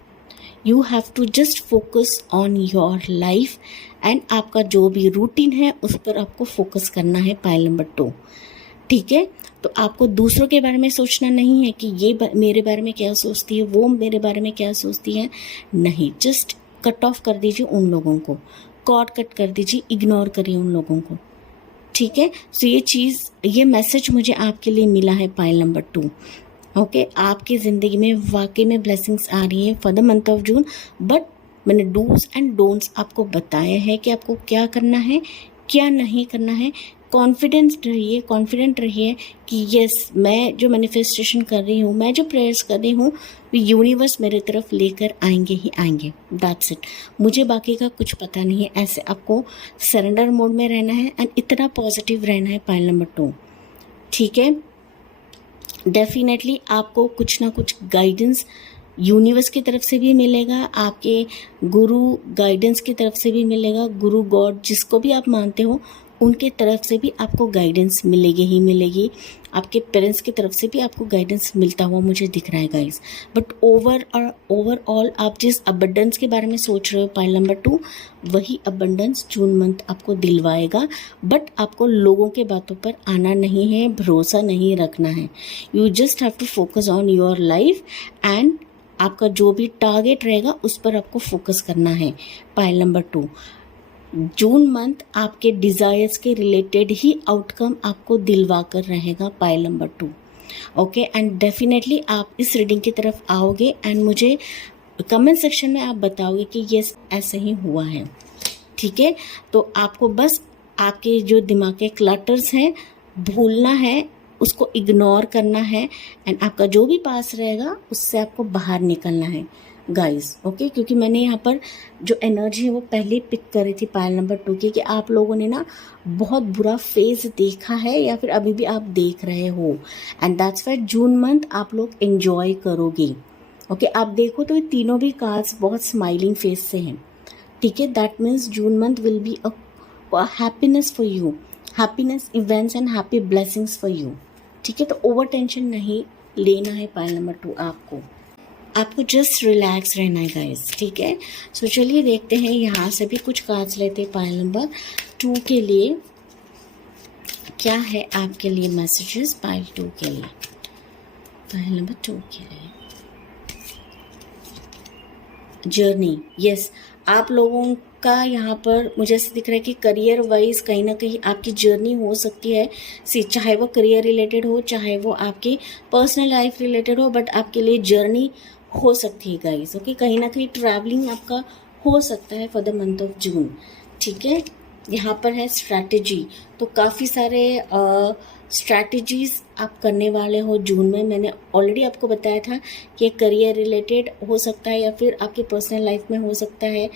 You have to just focus on your life. And आपका जो भी रूटीन है उस पर आपको फोकस करना है। पाइल नंबर 2, ठीक है। तो आपको दूसरों के बारे में सोचना नहीं है कि ये मेरे बारे में क्या सोचती है, वो मेरे बारे में क्या सोचती है, नहीं। जस्ट कट ऑफ कर दीजिए उन लोगों को, कॉर्ड कट कर दीजिए, इग्नोर करिए उन लोगों को, ठीक है। सो ये मैसेज मुझे आपके लिए मिला है। Pile number 2, okay. आपकी ज़िंदगी में वाकई में ब्लेसिंग्स आ रही है for the month of June, but मैंने डूज एंड डोंट्स आपको बताया है कि आपको क्या करना है, क्या नहीं करना है। कॉन्फिडेंट रहिए कि यस, मैं जो मैनिफेस्टेशन कर रही हूँ, मैं जो प्रेयर्स कर रही हूँ, वो यूनिवर्स मेरे तरफ लेकर आएंगे ही आएंगे। That's it. मुझे बाकी का कुछ पता नहीं है। ऐसे आपको सरेंडर मोड में रहना है एंड इतना पॉजिटिव रहना है। पाइल नंबर 2, ठीक है। डेफिनेटली आपको कुछ ना कुछ गाइडेंस यूनिवर्स की तरफ से भी मिलेगा, आपके गुरु गाइडेंस की तरफ से भी मिलेगा, गुरु गॉड जिसको भी आप मानते हो उनके तरफ से भी आपको गाइडेंस मिलेगी ही मिलेगी। आपके पेरेंट्स की तरफ से भी आपको गाइडेंस मिलता हुआ मुझे दिख रहा है गाइस। बट ओवरऑल आप जिस अबंडेंस के बारे में सोच रहे हो, पाइल नंबर 2, वही अबंडेंस जून मंथ आपको दिलवाएगा। बट आपको लोगों के बातों पर आना नहीं है, भरोसा नहीं रखना है। You just have to focus on your life and आपका जो भी टारगेट रहेगा उस पर आपको फोकस करना है। पाइल नंबर 2, जून मंथ आपके डिज़ायर्स के रिलेटेड ही आउटकम आपको दिलवा कर रहेगा। Pile number 2, okay. And definitely आप इस रीडिंग की तरफ आओगे एंड मुझे कमेंट सेक्शन में आप बताओगे कि यस ऐसे ही हुआ है, ठीक है। तो आपको बस आपके जो दिमाग के क्लटर्स हैं भूलना है, उसको इग्नोर करना है, एंड आपका जो भी पास रहेगा उससे आपको बाहर निकलना है गाइस, ओके। क्योंकि मैंने यहाँ पर जो एनर्जी है वो पहले पिक करी थी पायल नंबर 2 की, कि आप लोगों ने ना बहुत बुरा फेज देखा है या फिर अभी भी आप देख रहे हो, and that's why June month आप लोग एंजॉय करोगे, ओके। आप देखो तो ये तीनों भी कार्ड्स बहुत स्माइलिंग फेस से हैं, ठीक है। That means June month will be a happiness for you, happiness events and happy blessings for you, ठीक है। तो ओवर टेंशन नहीं लेना है पायल नंबर 2 आपको जस्ट रिलैक्स रहना है गाइस, ठीक है। सो चलिए देखते हैं, यहाँ से भी कुछ कार्ड्स लेते हैं पायल नंबर 2 के लिए। क्या है आपके लिए मैसेजेस पायल 2 के लिए, पायल नंबर 2 के लिए। जर्नी, यस, आप लोगों का यहाँ पर मुझे ऐसे दिख रहा है कि करियर वाइज कहीं ना कहीं आपकी जर्नी हो सकती है, चाहे वो करियर रिलेटेड हो, चाहे वो आपकी पर्सनल लाइफ रिलेटेड हो, बट आपके लिए जर्नी हो सकती है गाइस, ओके। कहीं ना कहीं ट्रैवलिंग आपका हो सकता है फॉर द मंथ ऑफ जून, ठीक है। यहाँ पर है स्ट्रैटेजी, तो काफ़ी सारे स्ट्रैटेजीज आप करने वाले हो जून में। मैंने ऑलरेडी आपको बताया था कि करियर रिलेटेड हो सकता है या फिर आपकी पर्सनल लाइफ में हो सकता है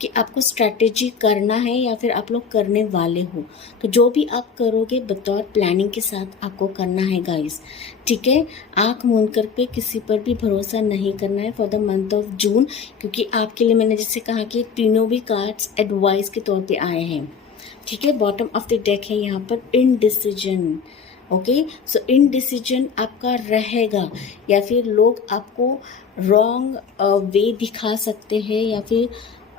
कि आपको स्ट्रैटेजी करना है या फिर आप लोग करने वाले हो। तो जो भी आप करोगे बतौर प्लानिंग के साथ आपको करना है गाइस, ठीक है। आँख मूंद कर पे किसी पर भी भरोसा नहीं करना है फॉर द मंथ ऑफ जून, क्योंकि आपके लिए मैंने जैसे कहा कि तीनों भी कार्ड्स एडवाइस के तौर पे आए हैं, ठीक है। बॉटम ऑफ द डेक है यहाँ पर इनडिसीजन, ओके। सो इनडिसीजन आपका रहेगा, या फिर लोग आपको रॉन्ग वे दिखा सकते हैं या फिर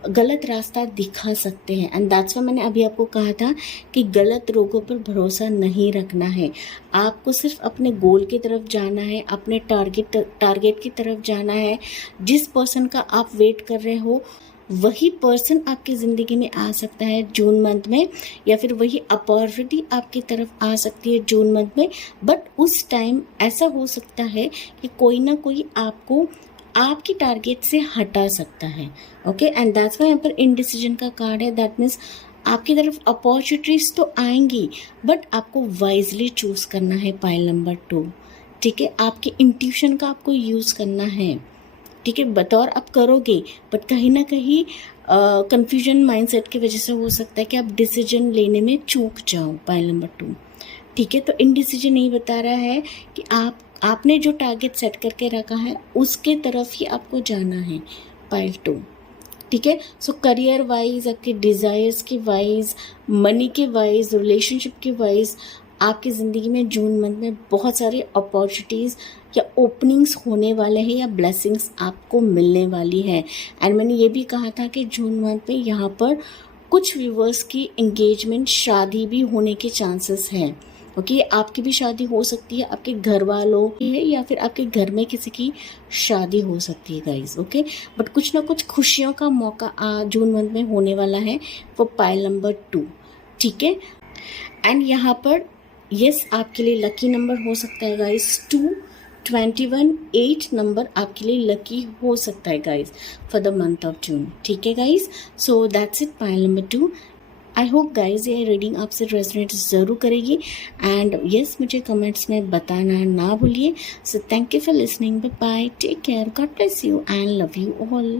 गलत रास्ता दिखा सकते हैं, एंड दैट्स वाई मैंने अभी आपको कहा था कि गलत लोगों पर भरोसा नहीं रखना है। आपको सिर्फ अपने गोल की तरफ जाना है, अपने टारगेट की तरफ जाना है। जिस पर्सन का आप वेट कर रहे हो वही पर्सन आपकी ज़िंदगी में आ सकता है जून मंथ में, या फिर वही अपॉर्चुनिटी आपकी तरफ आ सकती है जून मंथ में। बट उस टाइम ऐसा हो सकता है कि कोई ना कोई आपको आपकी टारगेट से हटा सकता है, ओके। एंड दैट्स वाई यहाँ पर इनडिसीजन का कार्ड है। दैट मीन्स आपकी तरफ अपॉर्चुनिटीज तो आएंगी, बट आपको वाइजली चूज करना है पायल नंबर 2, ठीक है। आपके इंट्यूशन का आपको यूज़ करना है, ठीक है। बतौर आप करोगे, बट कहीं ना कहीं कंफ्यूजन माइंडसेट की वजह से हो सकता है कि आप डिसीजन लेने में चूक जाओ पायल नंबर 2, ठीक है। तो इनडिसीजन यही बता रहा है कि आपने जो टारगेट सेट करके रखा है उसके तरफ ही आपको जाना है पायल 2, ठीक है। सो करियर वाइज, आपके डिज़ायर्स के वाइज, मनी के वाइज, रिलेशनशिप के वाइज आपकी ज़िंदगी में जून मंथ में बहुत सारी अपॉर्चुनिटीज़ या ओपनिंग्स होने वाले हैं या ब्लेसिंग्स आपको मिलने वाली है। एंड मैंने ये भी कहा था कि जून मंथ में यहाँ पर कुछ व्यूवर्स की एंगेजमेंट, शादी भी होने के चांसेस हैं, ओके। आपकी भी शादी हो सकती है, आपके घर वालों की है, या फिर आपके घर में किसी की शादी हो सकती है गाइज, ओके। बट कुछ ना कुछ खुशियों का मौका जून मंथ में होने वाला है वो पायल नंबर 2, ठीक है। एंड यहाँ पर यस, आपके लिए लकी नंबर हो सकता है गाइज 2, 21, 8 नंबर आपके लिए लकी हो सकता है guys for the month of जून, ठीक है guys. So that's it pile number 2। I hope guys ये रीडिंग आपसे रेजोनेट ज़रूर करेगी, एंड यस मुझे कमेंट्स में बताना ना भूलिए। So thank you for listening, bye bye, take care, God bless you and love you all.